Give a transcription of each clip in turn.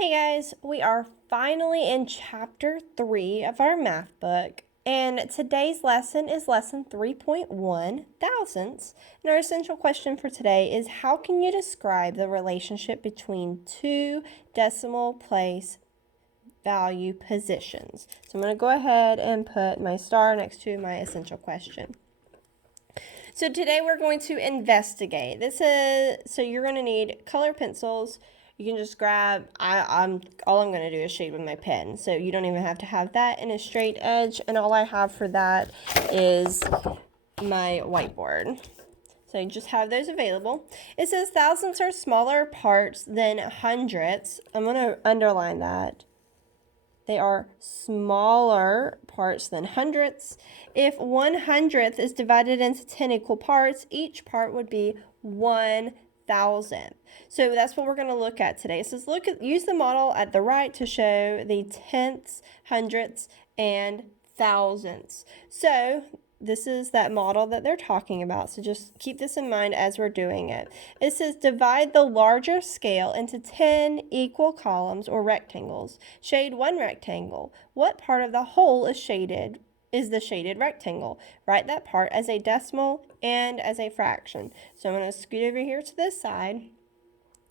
Hey guys, we are finally in chapter 3 of our math book, and today's lesson is lesson 3.1, thousandths. And our essential question for today is how can you describe the relationship between two decimal place value positions? So I'm going to go ahead and put my star next to my essential question. So today we're going to investigate. So you're going to need color pencils. You can just grab, all I'm going to do is shade with my pen. So you don't even have to have that in a straight edge. And all I have for that is my whiteboard. So you just have those available. It says thousandths are smaller parts than hundredths. I'm going to underline that. They are smaller parts than hundredths. If 1/100th is divided into 10 equal parts, each part would be 1,000th. So that's what we're going to look at today. It says use the model at the right to show the tenths, hundredths, and thousandths. So this is that model that they're talking about, so just keep this in mind as we're doing it. It says divide the larger scale into 10 equal columns or rectangles. Shade one rectangle. What part of the whole is the shaded rectangle? Write that part as a decimal and as a fraction. So I'm going to scoot over here to this side.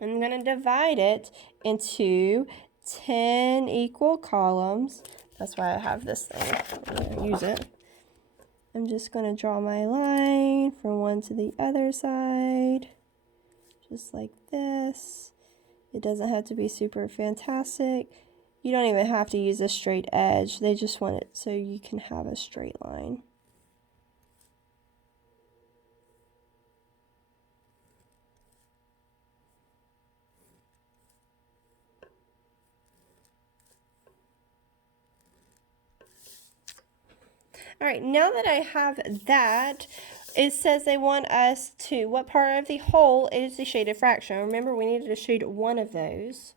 I'm going to divide it into 10 equal columns. That's why I have this thing. I'm going to use it. I'm just going to draw my line from one to the other side, just like this. It doesn't have to be super fantastic. You don't even have to use a straight edge. They just want it so you can have a straight line. All right, now that I have that, it says they want us to, what part of the whole is the shaded fraction? Remember, we needed to shade one of those.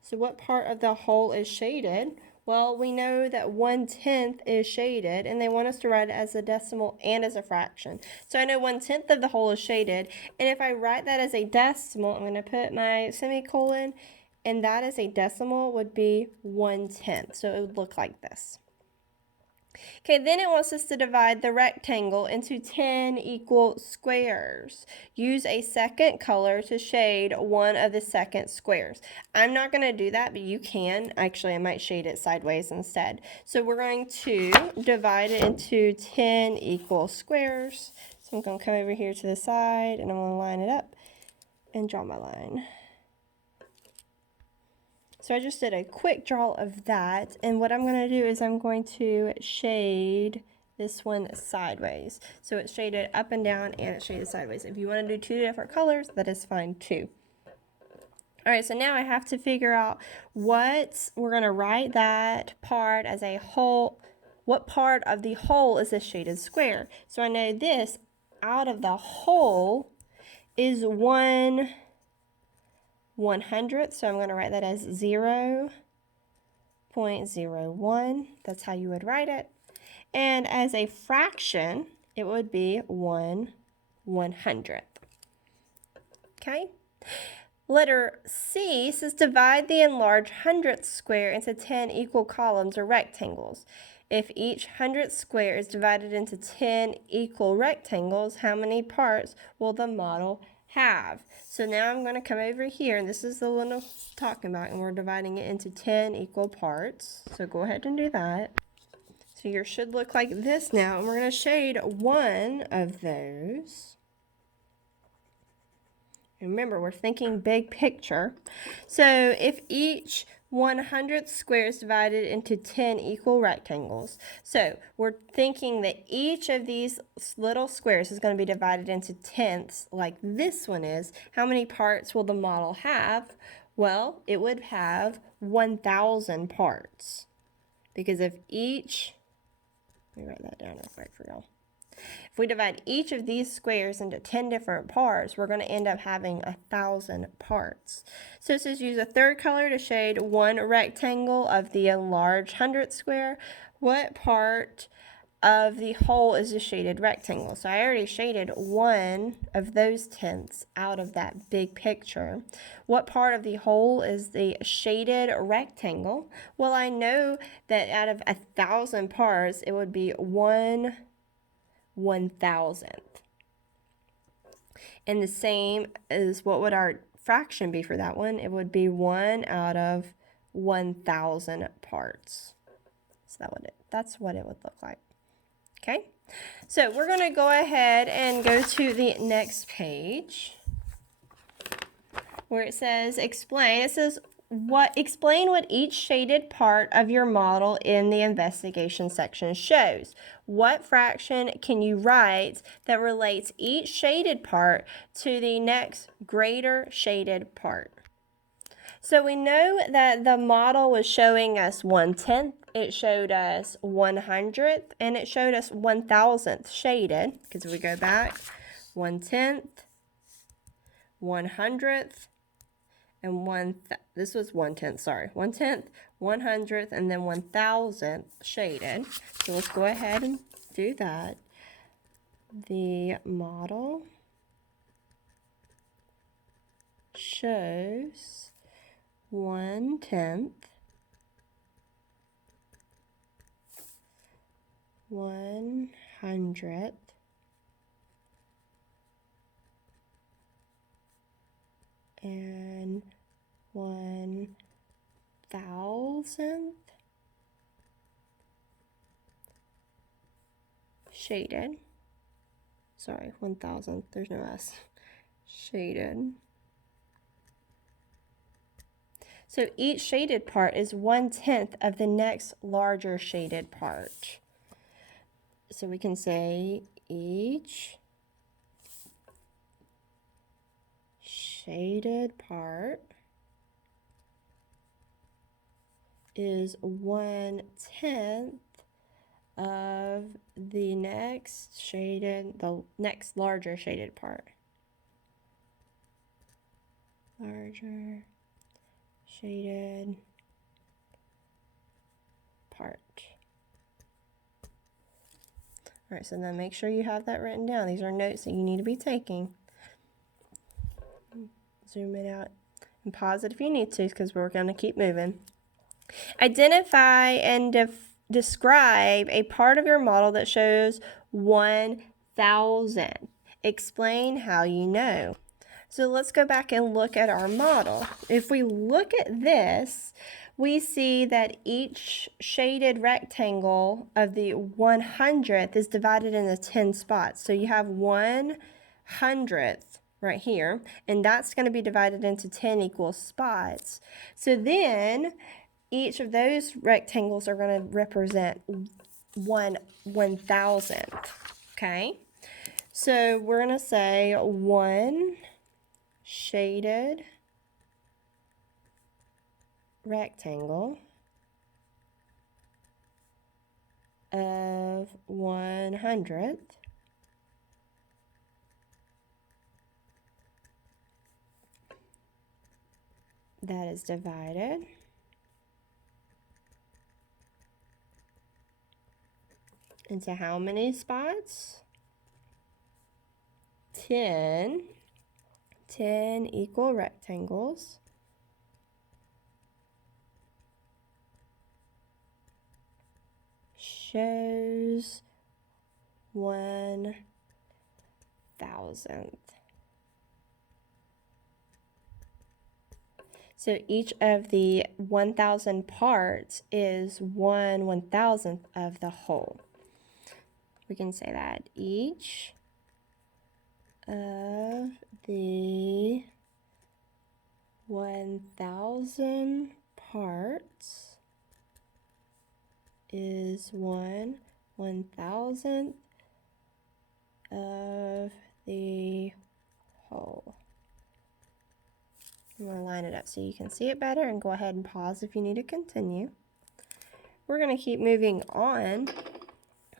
So what part of the whole is shaded? Well, we know that 1/10 is shaded, and they want us to write it as a decimal and as a fraction. So I know 1/10 of the whole is shaded, and if I write that as a decimal, I'm going to put my semicolon, and that as a decimal would be 1/10. So it would look like this. Okay, then it wants us to divide the rectangle into 10 equal squares. Use a second color to shade one of the second squares. I'm not going to do that, but you can. Actually, I might shade it sideways instead. So we're going to divide it into 10 equal squares. So I'm going to come over here to the side, and I'm going to line it up and draw my line. So I just did a quick draw of that, and what I'm going to do is I'm going to shade this one sideways. So it's shaded up and down, and it's shaded sideways. If you want to do two different colors, that is fine too. All right, so now I have to figure out we're going to write that part as a whole. What part of the whole is a shaded square? So I know this out of the whole is 1/100th, so I'm going to write that as 0.01. That's how you would write it. And as a fraction, it would be 1/100th. Okay? Letter C says divide the enlarged hundredth square into 10 equal columns or rectangles. If each hundredth square is divided into 10 equal rectangles, how many parts will the model have? So now I'm going to come over here, and this is the one I'm talking about, and we're dividing it into 10 equal parts. So go ahead and do that. So yours should look like this now, and we're going to shade one of those. Remember, we're thinking big picture. So if each 100th square is divided into 10 equal rectangles. So we're thinking that each of these little squares is going to be divided into tenths like this one is. How many parts will the model have? Well, it would have 1,000 parts. Because if each, let me write that down real quick for y'all. If we divide each of these squares into 10 different parts, we're going to end up having 1,000 parts. So it says use a third color to shade one rectangle of the enlarged hundredth square. What part of the whole is a shaded rectangle? So I already shaded one of those tenths out of that big picture. What part of the whole is the shaded rectangle? Well, I know that out of 1,000 parts, it would be 1/1000th. And the same is, what would our fraction be for that one? It would be 1 out of 1,000 parts. So that's what it would look like. Okay, so we're going to go ahead and go to the next page where it says explain. It says explain what each shaded part of your model in the investigation section shows. What fraction can you write that relates each shaded part to the next greater shaded part? So we know that the model was showing us 1/10, it showed us 1/100th, and it showed us 1,000th shaded, because if we go back, 1/10, 1/100th, and this was 1/10, sorry, 1/10, 1/100th, and then 1,000th shaded. So let's go ahead and do that. The model shows 1/10, 1/100th, and 1,000th shaded. Sorry, 1,000th, there's no S. Shaded. So each shaded part is 1/10 of the next larger shaded part. So we can say each shaded part is 1/10 of the next larger shaded part. Larger shaded part. All right, so then make sure you have that written down. These are notes that you need to be taking. Zoom it out and pause it if you need to, because we're going to keep moving. Identify and describe a part of your model that shows 1,000. Explain how you know. So let's go back and look at our model. If we look at this, we see that each shaded rectangle of the 100th is divided into 10 spots. So you have 100th right here, and that's going to be divided into 10 equal spots. So then each of those rectangles are going to represent 1/1000th. Okay, so we're going to say 1 shaded rectangle of 100th that is divided into how many spots? 10 equal rectangles shows 1,000th. So each of the 1,000 parts is 1/1000th of the whole. We can say that each of the 1,000 parts is 1/1000th of the whole. I'm going to line it up so you can see it better, and go ahead and pause if you need to continue. We're going to keep moving on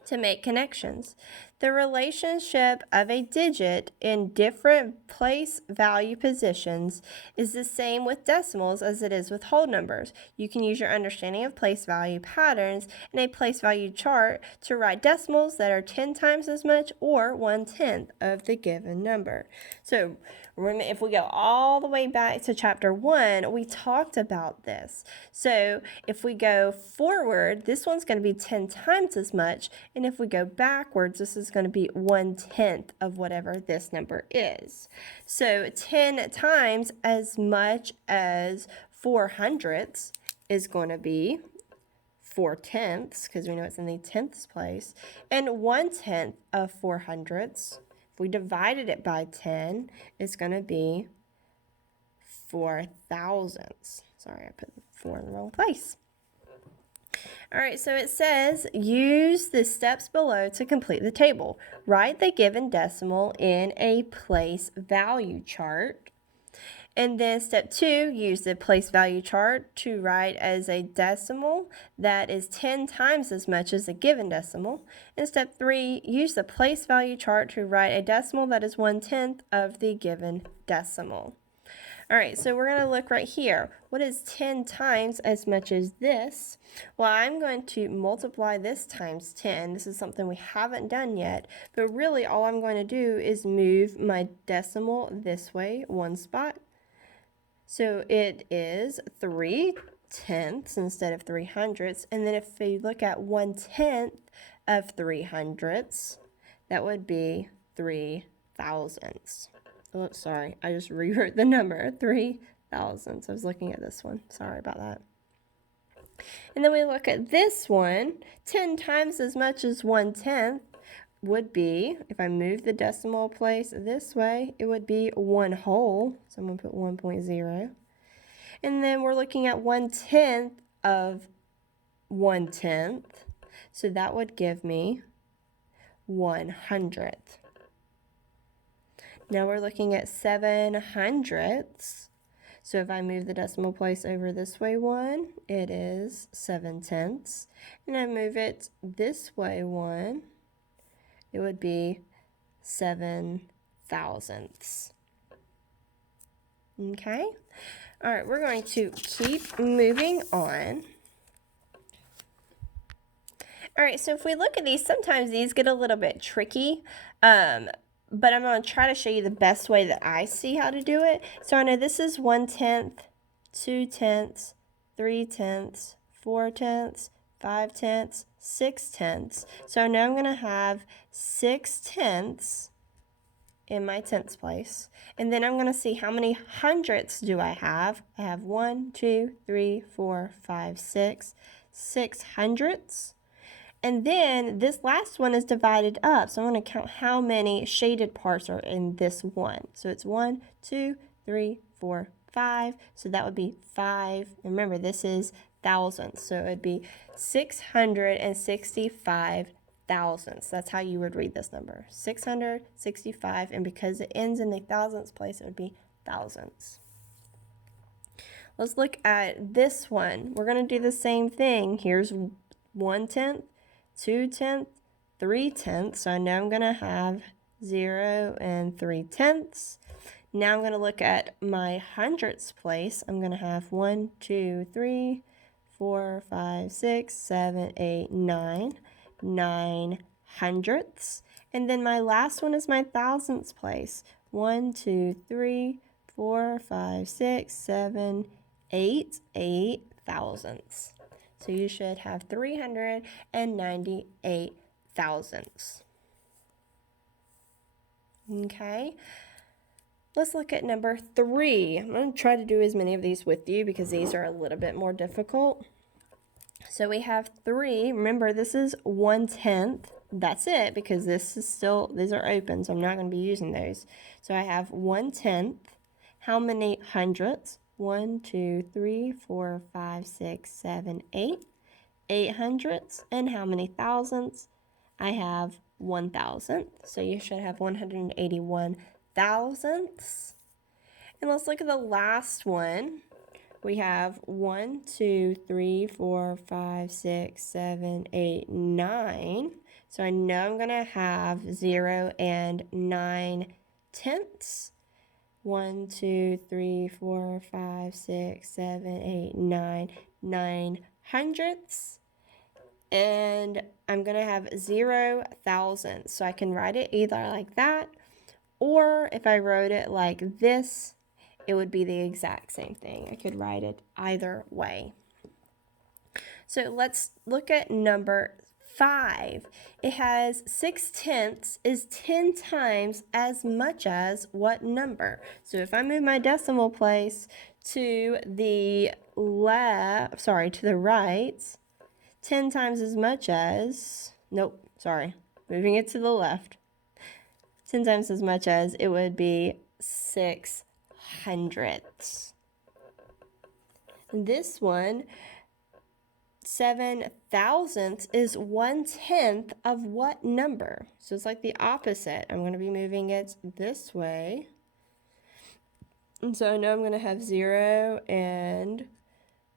to make connections. The relationship of a digit in different place value positions is the same with decimals as it is with whole numbers. You can use your understanding of place value patterns in a place value chart to write decimals that are 10 times as much or 1/10 of the given number. So if we go all the way back to chapter 1, we talked about this. So if we go forward, this one's going to be 10 times as much, and if we go backwards, this is going to be 1/10 of whatever this number is. So 10 times as much as 400ths is going to be 4/10, because we know it's in the 10ths place, and 1/10 of 400ths, if we divided it by 10, it's going to be 4,000ths. Sorry, I put 4 in the wrong place. All right, so it says, use the steps below to complete the table. Write the given decimal in a place value chart. And then step 2, use the place value chart to write as a decimal that is 10 times as much as a given decimal. And step 3, use the place value chart to write a decimal that is 1/10 of the given decimal. All right, so we're going to look right here. What is 10 times as much as this? Well, I'm going to multiply this times 10. This is something we haven't done yet, but really all I'm going to do is move my decimal this way, one spot. So it is 3/10 instead of 300ths. And then if we look at 1/10 of 300ths, that would be 3,000ths. Oh, sorry, I just rewrote the number, 3,000ths. I was looking at this one. Sorry about that. And then we look at this one, 10 times as much as 1/10 would be, if I move the decimal place this way, it would be 1 whole. So I'm going to put 1.0. And then we're looking at 1/10 of 1/10. So that would give me 100th. Now we're looking at 700ths. So if I move the decimal place over this way 1, it is 7/10. And I move it this way 1, it would be 7,000ths. Okay? All right, we're going to keep moving on. All right, so if we look at these, sometimes these get a little bit tricky, but I'm going to try to show you the best way that I see how to do it. So I know this is 1/10, 2/10, 3/10, 4/10, 5/10, 6/10. So now I'm going to have 6/10 in my tenths place. And then I'm going to see how many hundredths do I have. I have 1, 2, 3, 4, 5, 6. 6 hundredths. And then this last one is divided up. So I'm going to count how many shaded parts are in this one. So it's 1, 2, 3, 4, 5. So that would be 5. And remember, this is thousandths. So it would be 665 thousandths. That's how you would read this number. 665. And because it ends in the thousandths place, it would be thousandths. Let's look at this one. We're going to do the same thing. Here's 1/10. 2/10, 3/10. So I know I'm going to have 0 and 3/10. Now I'm going to look at my hundredths place. I'm going to have 1, 2, 3, 4, 5, 6, 7, 8, 9. 9 hundredths. And then my last one is my thousandths place. 1, 2, 3, 4, 5, 6, 7, 8. 8 thousandths. So you should have 398 thousandths. Okay, let's look at number 3. I'm going to try to do as many of these with you because these are a little bit more difficult. So we have 3. Remember, this is 1/10. That's it because this is still, these are open, so I'm not going to be using those. So I have 1/10. How many hundredths? 1, 2, 3, 4, 5, 6, 7, 8. 8 hundredths. And how many thousandths? I have 1,000. So you should have 181 thousandths. And let's look at the last one. We have 1, 2, 3, 4, 5, 6, 7, 8, 9. So I know I'm going to have 0 and 9/10. 1, 2, 3, 4, 5, 6, 7, 8, 9, 9/100ths. And I'm going to have 0,000. So I can write it either like that, or if I wrote it like this, it would be the exact same thing. I could write it either way. So let's look at number 5. It has 6/10 is 10 times as much as what number? So if I move my decimal place to the left, to the right, 10 times as much as, moving it to the left. 10 times as much as, it would be 6/100ths. This one, 7/1000ths is 1/10 of what number? So it's like the opposite. I'm going to be moving it this way. And so I know I'm going to have 0 and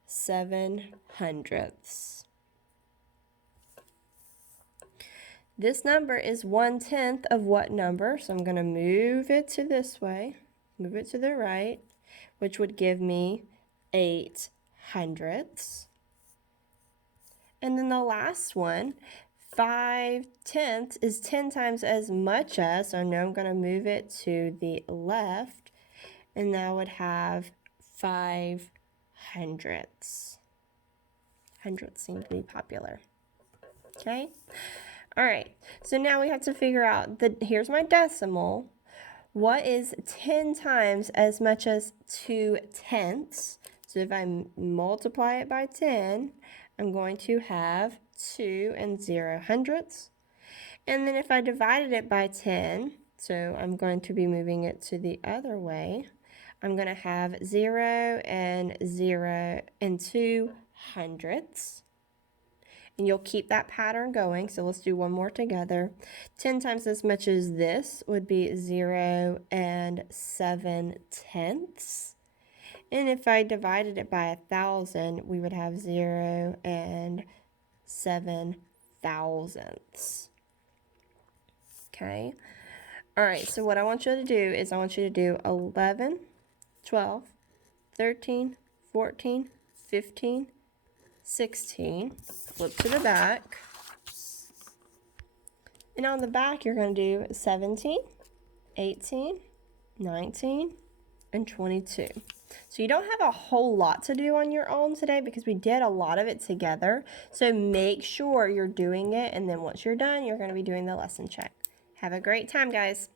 7/100ths. This number is 1/10 of what number? So I'm going to move it to this way, move it to the right, which would give me 8/100ths. And then the last one, 5/10 is 10 times as much as, so now I'm going to move it to the left, and that would have 5/100ths. Hundredths seem to be popular. Okay? All right, so now we have to figure out, here's my decimal. What is 10 times as much as 2/10? So if I multiply it by 10, I'm going to have 2 and 0/100ths. And then if I divided it by 10, so I'm going to be moving it to the other way, I'm going to have 0 and 2/100ths. And you'll keep that pattern going, so let's do one more together. 10 times as much as this would be 0 and 7/10ths. And if I divided it by 1,000, we would have 0 and 7/1000ths. Okay? All right, so what I want you to do is I want you to do 11, 12, 13, 14, 15, 16. Flip to the back. And on the back, you're going to do 17, 18, 19, and 22. So you don't have a whole lot to do on your own today because we did a lot of it together. So make sure you're doing it, and then once you're done, you're going to be doing the lesson check. Have a great time, guys.